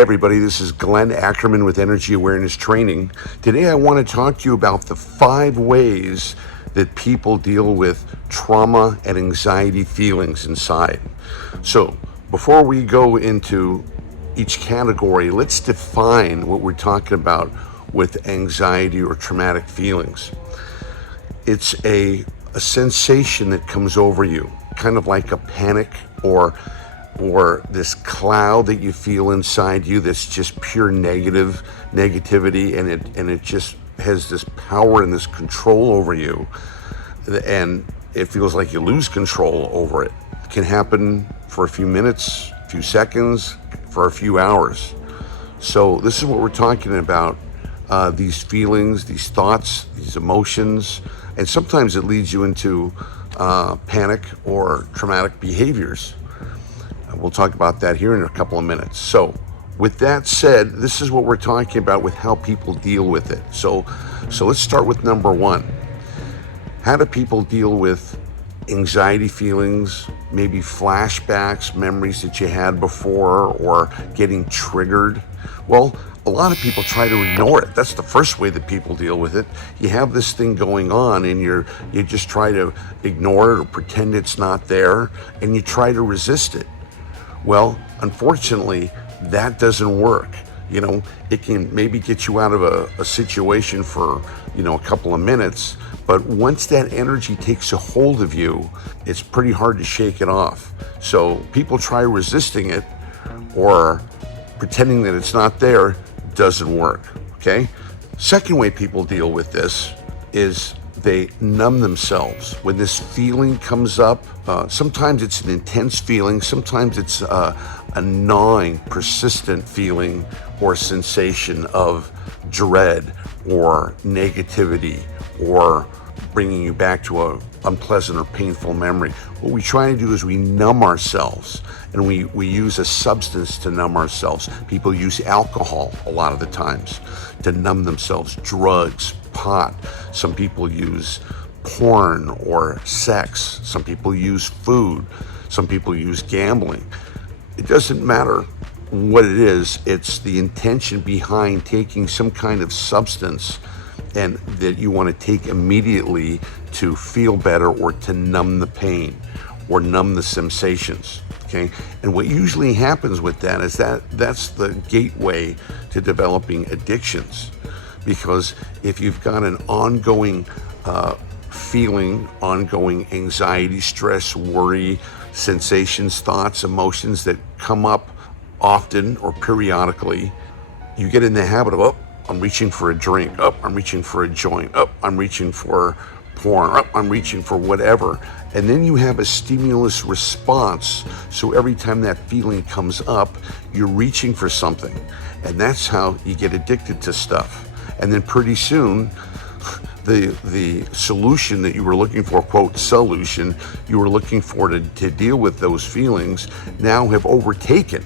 Hey everybody, this is Glenn Ackerman with Energy Awareness Training. Today I want to talk to you about the 5 ways that people deal with trauma and anxiety feelings inside. So before we go into each category, let's define what we're talking about with anxiety or traumatic feelings. It's a sensation that comes over you, kind of like a panic or this cloud that you feel inside you that's just pure negativity, and it just has this power and this control over you, and it feels like you lose control over it. It can happen for a few minutes, a few seconds, for a few hours. So this is what we're talking about, these feelings, these thoughts, these emotions, and sometimes it leads you into panic or traumatic behaviors. We'll talk about that here in a couple of minutes. So with that said, this is what we're talking about with how people deal with it. So let's start with number 1. How do people deal with anxiety feelings, maybe flashbacks, memories that you had before, or getting triggered? Well, a lot of people try to ignore it. That's the first way that people deal with it. You have this thing going on and you just try to ignore it or pretend it's not there, and you try to resist it. Well, unfortunately, that doesn't work. It can maybe get you out of a situation for, a couple of minutes, but once that energy takes a hold of you, it's pretty hard to shake it off. So people try resisting it or pretending that it's not there. Doesn't work, okay? Second way people deal with this is they numb themselves. When this feeling comes up, sometimes it's an intense feeling, sometimes it's a gnawing, persistent feeling or sensation of dread or negativity or bringing you back to an unpleasant or painful memory. What we try to do is we numb ourselves, and we use a substance to numb ourselves. People use alcohol a lot of the times to numb themselves, drugs, pot. Some people use porn or sex. Some people use food. Some people use gambling. It doesn't matter what it is. It's the intention behind taking some kind of substance and that you want to take immediately to feel better or to numb the pain or numb the sensations. Okay, and what usually happens with that is that's the gateway to developing addictions. Because if you've got an ongoing feeling, ongoing anxiety, stress, worry, sensations, thoughts, emotions that come up often or periodically, you get in the habit of, I'm reaching for a drink, I'm reaching for a joint, I'm reaching for porn, I'm reaching for whatever. And then you have a stimulus response. So every time that feeling comes up, you're reaching for something. And that's how you get addicted to stuff. And then pretty soon, the solution that you were looking for, quote, solution, you were looking for to deal with those feelings now have overtaken.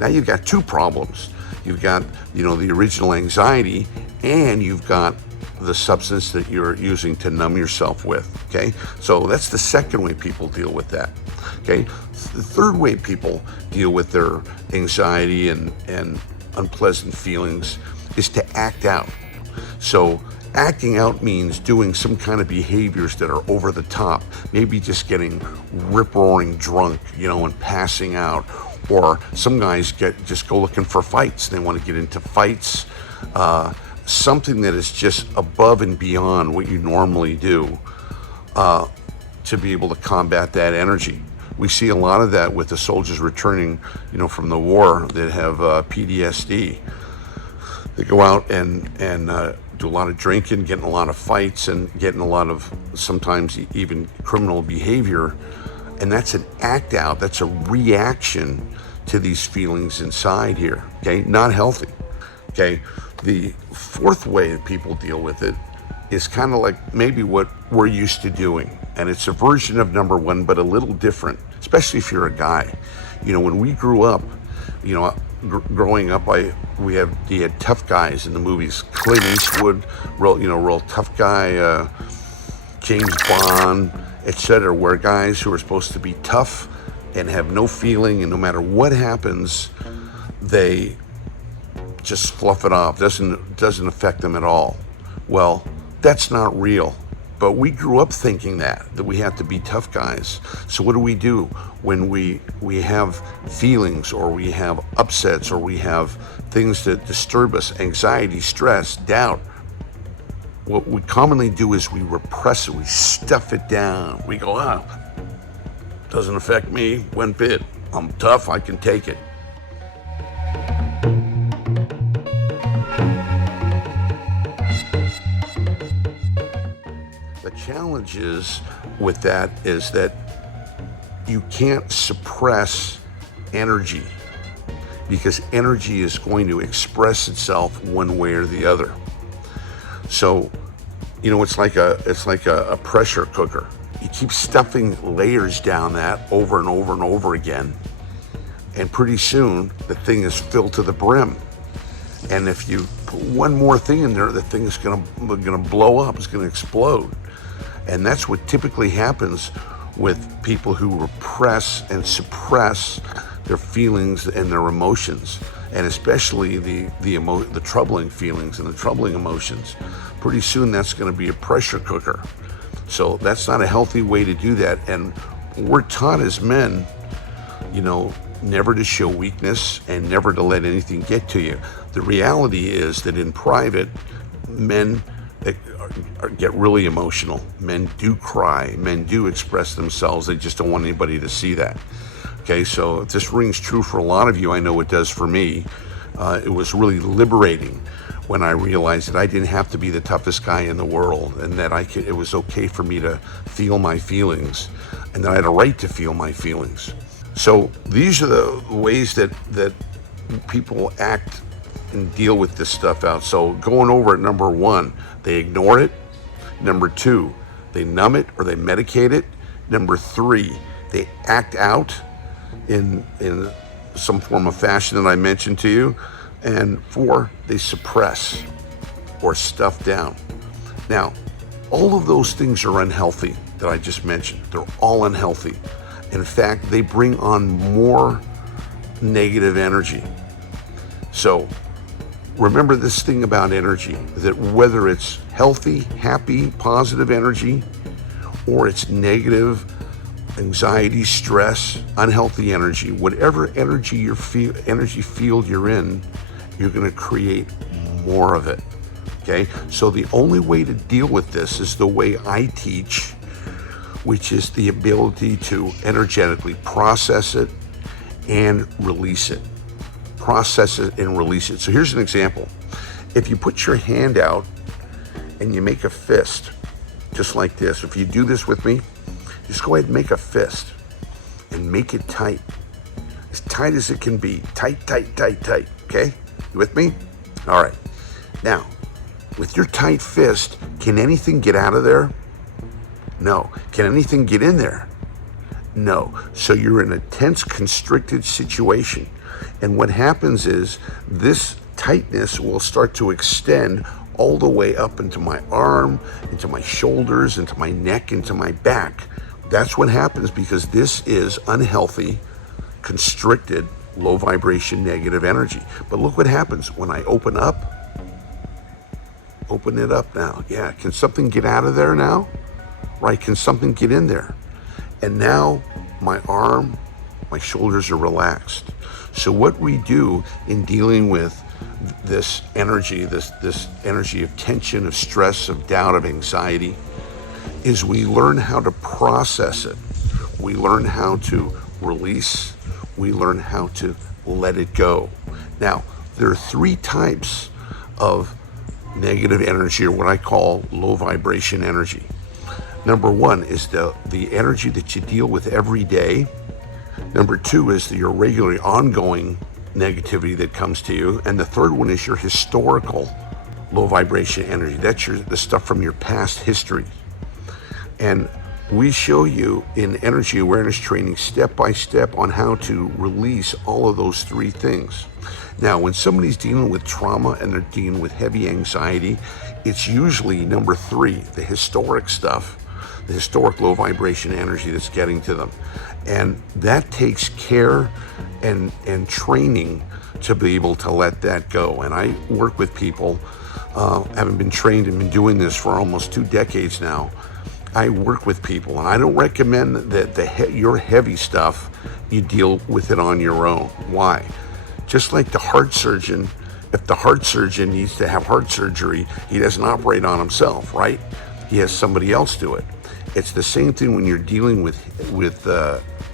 Now you've got 2 problems. You've got, the original anxiety, and you've got the substance that you're using to numb yourself with, okay? So that's the second way people deal with that, okay? The third way people deal with their anxiety and unpleasant feelings is to act out. So acting out means doing some kind of behaviors that are over the top, maybe just getting rip-roaring drunk, and passing out. Or some guys just go looking for fights. They want to get into fights, something that is just above and beyond what you normally do to be able to combat that energy. We see a lot of that with the soldiers returning, from the war that have PTSD. They go out and do a lot of drinking, getting a lot of fights, and getting a lot of sometimes even criminal behavior. And that's an act out. That's a reaction to these feelings inside here. Okay, not healthy. Okay, the fourth way that people deal with it is kind of like maybe what we're used to doing. And it's a version of number 1, but a little different, especially if you're a guy. When we grew up, growing up, you had tough guys in the movies. Clint Eastwood, real tough guy, James Bond, etc., where guys who are supposed to be tough and have no feeling, and no matter what happens, they just fluff it off, doesn't affect them at all. Well, that's not real. But we grew up thinking that we have to be tough guys. So what do? When we have feelings, or we have upsets, or we have things that disturb us, anxiety, stress, doubt? What we commonly do is we repress it, we stuff it down. We go, doesn't affect me one bit. I'm tough, I can take it. The challenge with that is that you can't suppress energy, because energy is going to express itself one way or the other. So, it's like a pressure cooker. You keep stuffing layers down that over and over and over again, and pretty soon the thing is filled to the brim. And if you put one more thing in there, the thing is gonna blow up. It's gonna explode. And that's what typically happens with people who repress and suppress their feelings and their emotions, and especially the troubling feelings and the troubling emotions. Pretty soon that's going to be a pressure cooker. So that's not a healthy way to do that. And we're taught as men, never to show weakness and never to let anything get to you. The reality is that in private, men get really emotional. Men do cry. Men do express themselves. They just don't want anybody to see that. Okay, so if this rings true for a lot of you, I know it does for me. It was really liberating when I realized that I didn't have to be the toughest guy in the world, and that it was okay for me to feel my feelings, and that I had a right to feel my feelings. So these are the ways that people act and deal with this stuff out. So going over at number 1, they ignore it. Number 2, they numb it or they medicate it. Number 3, they act out in some form of fashion that I mentioned to you. And 4, they suppress or stuff down. Now, all of those things are unhealthy that I just mentioned. They're all unhealthy. In fact, they bring on more negative energy. So remember this thing about energy, that whether it's healthy, happy, positive energy, or it's negative, anxiety, stress, unhealthy energy, whatever energy field you're in, you're going to create more of it. Okay? So the only way to deal with this is the way I teach, which is the ability to energetically process it and release it. Process it and release it. So here's an example. If you put your hand out and you make a fist, just like this. If you do this with me, just go ahead and make a fist and make it tight. As tight as it can be. Tight, tight, tight, tight. Okay? You with me? All right. Now, with your tight fist, can anything get out of there? No. Can anything get in there? No. So you're in a tense, constricted situation. And what happens is this tightness will start to extend all the way up into my arm, into my shoulders, into my neck, into my back. That's what happens because this is unhealthy, constricted, low vibration, negative energy. But look what happens when I open it up now. Yeah, can something get out of there now? Right, can something get in there? And now my arm, my shoulders are relaxed. So what we do in dealing with this energy, this energy of tension, of stress, of doubt, of anxiety, is we learn how to process it. We learn how to release. We learn how to let it go. Now, there are 3 types of negative energy, or what I call low vibration energy. Number 1 is the energy that you deal with every day. Number 2 is your regularly ongoing negativity that comes to you. And the third one is your historical low vibration energy. That's the stuff from your past history. And we show you in energy awareness training step by step on how to release all of those 3 things. Now, when somebody's dealing with trauma and they're dealing with heavy anxiety, it's usually number 3, the historic stuff, the historic low vibration energy that's getting to them. And that takes care and training to be able to let that go. And I work with people, having been trained and been doing this for almost 2 decades now. I work with people, and I don't recommend that your heavy stuff, you deal with it on your own. Why? Just like the heart surgeon, if the heart surgeon needs to have heart surgery, he doesn't operate on himself, right? He has somebody else do it. It's the same thing when you're dealing with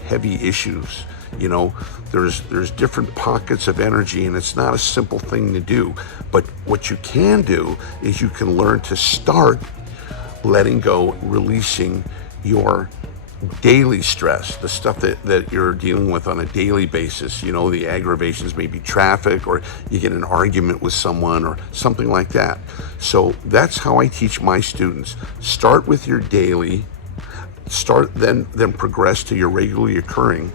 heavy issues. You know, there's different pockets of energy, and it's not a simple thing to do. But what you can do is you can learn to start letting go, releasing your daily stress, the stuff that you're dealing with on a daily basis. You know, the aggravations, maybe traffic, or you get an argument with someone or something like that. So that's how I teach my students. Start with your daily, then progress to your regularly occurring,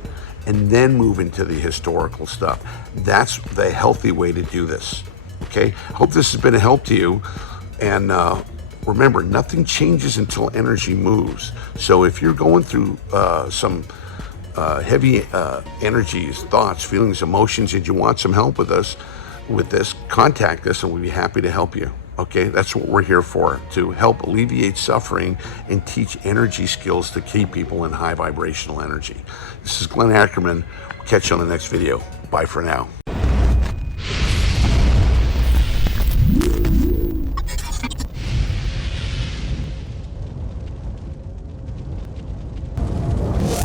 and then move into the historical stuff. That's the healthy way to do this. Okay? Hope this has been a help to you. And remember, nothing changes until energy moves. So if you're going through some heavy energies, thoughts, feelings, emotions, and you want some help with this, contact us and we'll be happy to help you. Okay, that's what we're here for, to help alleviate suffering and teach energy skills to keep people in high vibrational energy. This is Glenn Ackerman. We'll catch you on the next video. Bye for now.